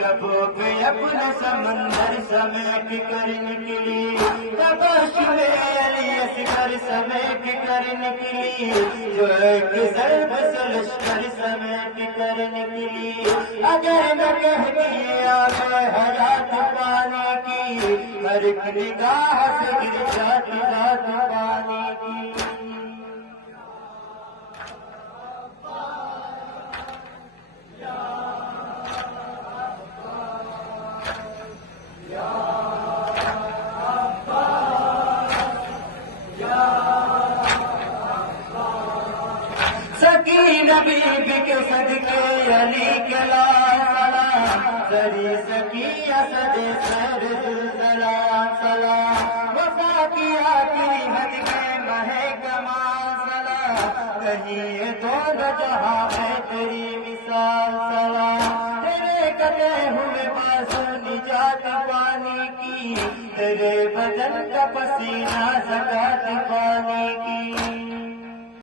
لبوں پہ اپنا سمندر سمیٹ کر نکلی، تباش میں علی اصغر سمیٹ کر نکلی، جو ایک ضرب سے لشکر سمیٹ کر نکلی۔ اگر میں کہتی آب حیات پانی کی، ہر ایک نگاہ سے گر جاتی ذات پانی کی۔ سکینہ بی بی کے صدقے علی کے لاکھ سلام، سری سکینہ صدے سر زلزلہ سلام، وفا کی آخری حد کے مہے کمال سلام، کہیں یہ دونوں جہاں ہے تیری مثال سلام، تیرے کٹے ہوئے بازو نجات پانے کی، تیرے بدن کا پسینہ زکات پانے کی۔